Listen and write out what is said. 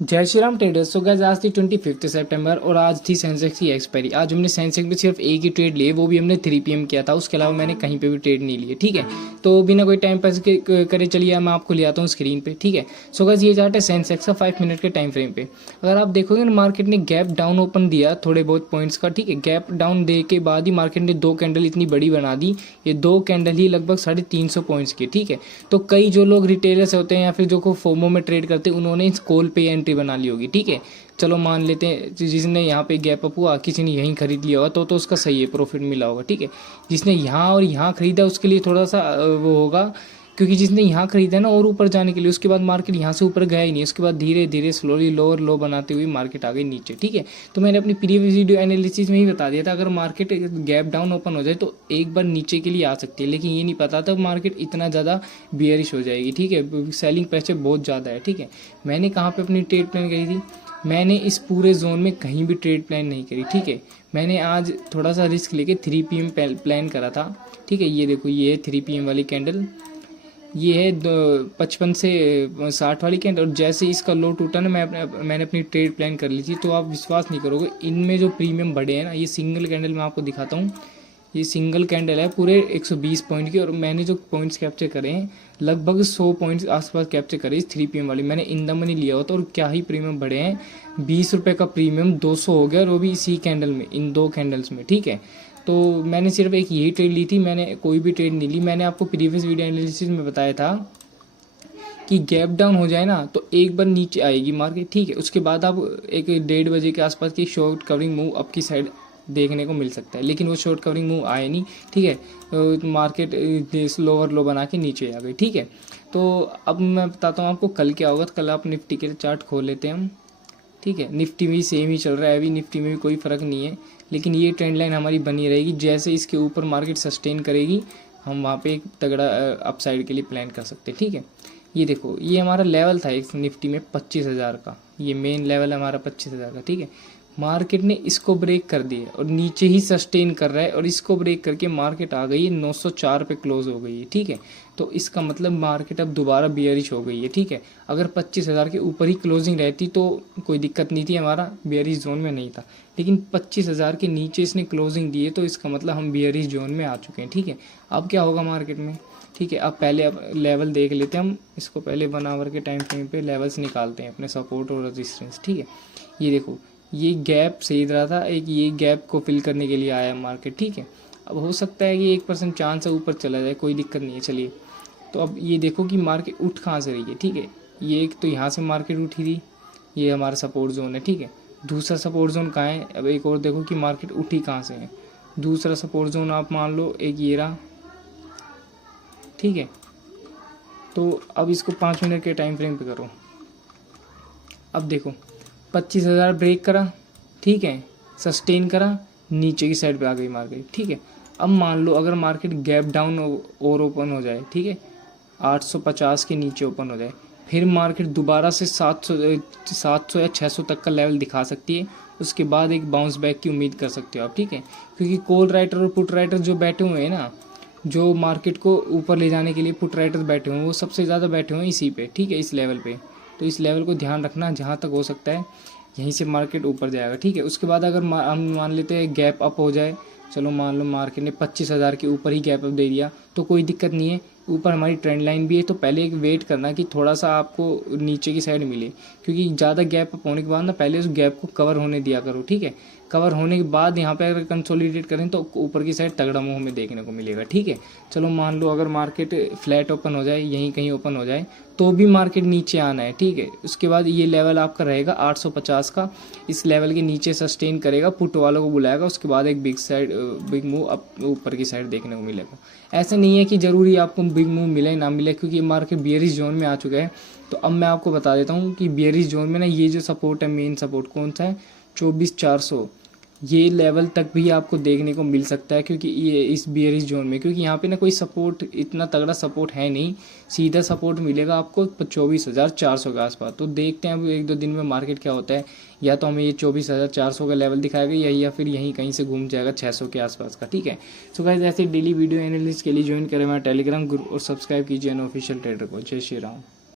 जय Shri Ram traders. So guys आज थी 25 सितंबर और आज थी सेंसेक्स की एक्सपायरी। आज हमने सेंसेक्स में सिर्फ एक ही ट्रेड लिए, वो भी हमने 3 PM किया था। उसके अलावा मैंने कहीं पे भी ट्रेड नहीं लिए। ठीक है, तो बिना कोई टाइम पास करे चलिए मैं आपको ले आता हूँ स्क्रीन पे। ठीक है, सो गाइस ये चार्ट है सेंसेक्स का 5 मिनट के टाइम फ्रेम पे। अगर आप देखोगे ना, मार्केट ने गैप डाउन ओपन दिया थोड़े बहुत पॉइंट्स का। ठीक है, गैप डाउन दे के बाद ही मार्केट ने 2 कैंडल इतनी बड़ी बना दी। ये 2 कैंडल ही लगभग 350 पॉइंट्स की। ठीक है, तो कई जो लोग रिटेलर्स होते हैं या फिर जो को फोमो में ट्रेड करते हैं, उन्होंने इस कॉल पे एंट्री बना ली होगी। ठीक है, चलो मान लेते हैं जिसने यहाँ पे गैप अप हुआ, किसी ने यहीं खरीद लिया होगा तो उसका सही है, प्रॉफिट मिला होगा। ठीक है, जिसने यहाँ और यहाँ खरीदा उसके लिए थोड़ा सा वो होगा, क्योंकि जिसने यहाँ खरीदा ना और ऊपर जाने के लिए, उसके बाद मार्केट यहाँ से ऊपर गया ही नहीं, उसके बाद धीरे धीरे स्लोली लोअर लो बनाते हुए मार्केट आ गई नीचे। ठीक है, तो मैंने अपनी प्रीवियस वीडियो एनालिसिस में ही बता दिया था, अगर मार्केट गैप डाउन ओपन हो जाए तो एक बार नीचे के लिए आ सकती है, लेकिन ये नहीं पता था मार्केट इतना ज़्यादा बियरिश हो जाएगी। ठीक है, सेलिंग प्रेशर बहुत ज़्यादा है। ठीक है, मैंने कहाँ पर अपनी ट्रेड प्लान करी थी, मैंने इस पूरे जोन में कहीं भी ट्रेड प्लान नहीं करी। ठीक है, मैंने आज थोड़ा सा रिस्क लेके 3 PM प्लान करा था। ठीक है, ये देखो, ये है 3 PM वाली कैंडल, ये है 55 से 60 वाली कैंडल। और जैसे इसका लो टूटा ना, मैंने अपनी ट्रेड प्लान कर ली थी। तो आप विश्वास नहीं करोगे, इनमें जो प्रीमियम बढ़े हैं ना, ये सिंगल कैंडल मैं आपको दिखाता हूँ। ये सिंगल कैंडल है पूरे 120 पॉइंट की, और मैंने जो पॉइंट्स कैप्चर करे हैं लगभग 100 पॉइंट्स आसपास कैप्चर करे इस 3 PM वाली। मैंने इन द मनी लिया होता, और क्या ही प्रीमियम बढ़े हैं। 20 रुपये का प्रीमियम 200 हो गया, और वो भी इसी कैंडल में, इन 2 कैंडल्स में। ठीक है, तो मैंने सिर्फ एक यही ट्रेड ली थी, मैंने कोई भी ट्रेड नहीं ली। मैंने आपको प्रीवियस वीडियो एनालिसिस में बताया था कि गैप डाउन हो जाए ना तो एक बार नीचे आएगी मार्केट। ठीक है, उसके बाद आप एक 1:30 बजे के आसपास की शॉर्ट कवरिंग मूव अप की साइड देखने को मिल सकता है, लेकिन वो शॉर्ट कवरिंग मूव आए नहीं। ठीक है, मार्केट लोअर लो बना के नीचे आ गई। ठीक है, तो अब मैं बताता हूँ आपको कल क्या होगा। तो कल आप निफ्टी के चार्ट खोल लेते हैं हम। ठीक है, निफ्टी भी सेम ही चल रहा है, अभी निफ्टी में भी कोई फ़र्क नहीं है, लेकिन ये ट्रेंड लाइन हमारी बनी रहेगी। जैसे इसके ऊपर मार्केट सस्टेन करेगी, हम वहाँ पे एक तगड़ा अपसाइड के लिए प्लान कर सकते हैं। ठीक है, ये देखो, ये हमारा लेवल था एक निफ्टी में 25,000 का, ये मेन लेवल है हमारा 25,000 का। ठीक है, मार्केट ने इसको ब्रेक कर दिया और नीचे ही सस्टेन कर रहा है, और इसको ब्रेक करके मार्केट आ गई है 904 पे क्लोज हो गई है। ठीक है, तो इसका मतलब मार्केट अब दोबारा बियरिश हो गई है। ठीक है, अगर 25,000 के ऊपर ही क्लोजिंग रहती तो कोई दिक्कत नहीं थी, हमारा बियरिश जोन में नहीं था, लेकिन 25,000 के नीचे इसने क्लोजिंग दी है, तो इसका मतलब हम बियरिश जोन में आ चुके हैं। ठीक है, अब क्या होगा मार्केट में। ठीक है, अब पहले अब लेवल देख लेते हैं हम इसको, पहले 1 आवर के टाइम फ्रेम पे लेवल्स निकालते हैं अपने सपोर्ट और रेजिस्टेंस। ठीक है, ये देखो, ये गैप सही रहा था, एक ये गैप को फिल करने के लिए आया मार्केट। ठीक है, अब हो सकता है कि 1% चांस है ऊपर चला जाए, कोई दिक्कत नहीं है। चलिए, तो अब ये देखो कि मार्केट उठ कहाँ से रही है। ठीक है, ये एक तो यहाँ से मार्केट उठी थी, ये हमारा सपोर्ट जोन है। ठीक है, दूसरा सपोर्ट जोन कहाँ है, अब एक और देखो कि मार्केट उठी कहाँ से है। दूसरा सपोर्ट जोन आप मान लो एक ये रहा। ठीक है, तो अब इसको 5 मिनट के टाइम फ्रेम पे करो। अब देखो, 25,000 ब्रेक करा। ठीक है, सस्टेन करा, नीचे की साइड पे आ गई मार्केट। ठीक है, अब मान लो अगर मार्केट गैप डाउन और ओपन हो जाए, ठीक है, 850 के नीचे ओपन हो जाए, फिर मार्केट दोबारा से 700 या 600 तक का लेवल दिखा सकती है। उसके बाद एक बाउंस बैक की उम्मीद कर सकते हो आप। ठीक है, क्योंकि कॉल राइटर और पुट राइटर जो बैठे हुए हैं ना, जो मार्केट को ऊपर ले जाने के लिए पुट राइटर बैठे हुए हैं, वो सबसे ज़्यादा बैठे हुए हैं इसी पे। ठीक है, इस लेवल पे, तो इस लेवल को ध्यान रखना, जहाँ तक हो सकता है यहीं से मार्केट ऊपर जाएगा। ठीक है, उसके बाद अगर हम मान लेते हैं गैप अप हो जाए, चलो मान लो मार्केट ने 25,000 के ऊपर ही गैप अप दे दिया, तो कोई दिक्कत नहीं है, ऊपर हमारी ट्रेंड लाइन भी है। तो पहले एक वेट करना कि थोड़ा सा आपको नीचे की साइड मिले, क्योंकि ज़्यादा गैप अप होने के बाद ना पहले उस गैप को कवर होने दिया करो। ठीक है, कवर होने के बाद यहाँ पे अगर कंसोलिडेट करें तो ऊपर की साइड तगड़ा मुंह हमें देखने को मिलेगा। ठीक है, चलो मान लो अगर मार्केट फ्लैट ओपन हो जाए, यहीं कहीं ओपन हो जाए, तो भी मार्केट नीचे आना है। ठीक है, उसके बाद ये लेवल आपका रहेगा 850 का, इस लेवल के नीचे सस्टेन करेगा, पुट वालों को बुलाएगा, उसके बाद एक बिग मूव अप ऊपर की साइड देखने को मिलेगा। ऐसा नहीं है कि ज़रूरी आपको बिग मूव मिले ना मिले, क्योंकि मार्केट बियरिश जोन में आ चुका है। तो अब मैं आपको बता देता हूँ कि बियरिश जोन में ना ये जो सपोर्ट है, मेन सपोर्ट कौन सा है, 24,400, ये लेवल तक भी आपको देखने को मिल सकता है, क्योंकि ये इस बियरिश जोन में, क्योंकि यहाँ पे ना कोई सपोर्ट, इतना तगड़ा सपोर्ट है नहीं, सीधा सपोर्ट मिलेगा आपको 24,400 के आसपास। तो देखते हैं अब 1-2 दिन में मार्केट क्या होता है, या तो हमें ये 24,400 का लेवल दिखाएगा, या फिर यहीं कहीं से घूम जाएगा 600 के आसपास का। ठीक है, सो गाइस ऐसे डेली वीडियो एनालिसिस के लिए ज्वाइन करें हमारा टेलीग्राम ग्रुप और सब्सक्राइब कीजिए अनऑफिशियल ट्रेडर को। जय श्री राम।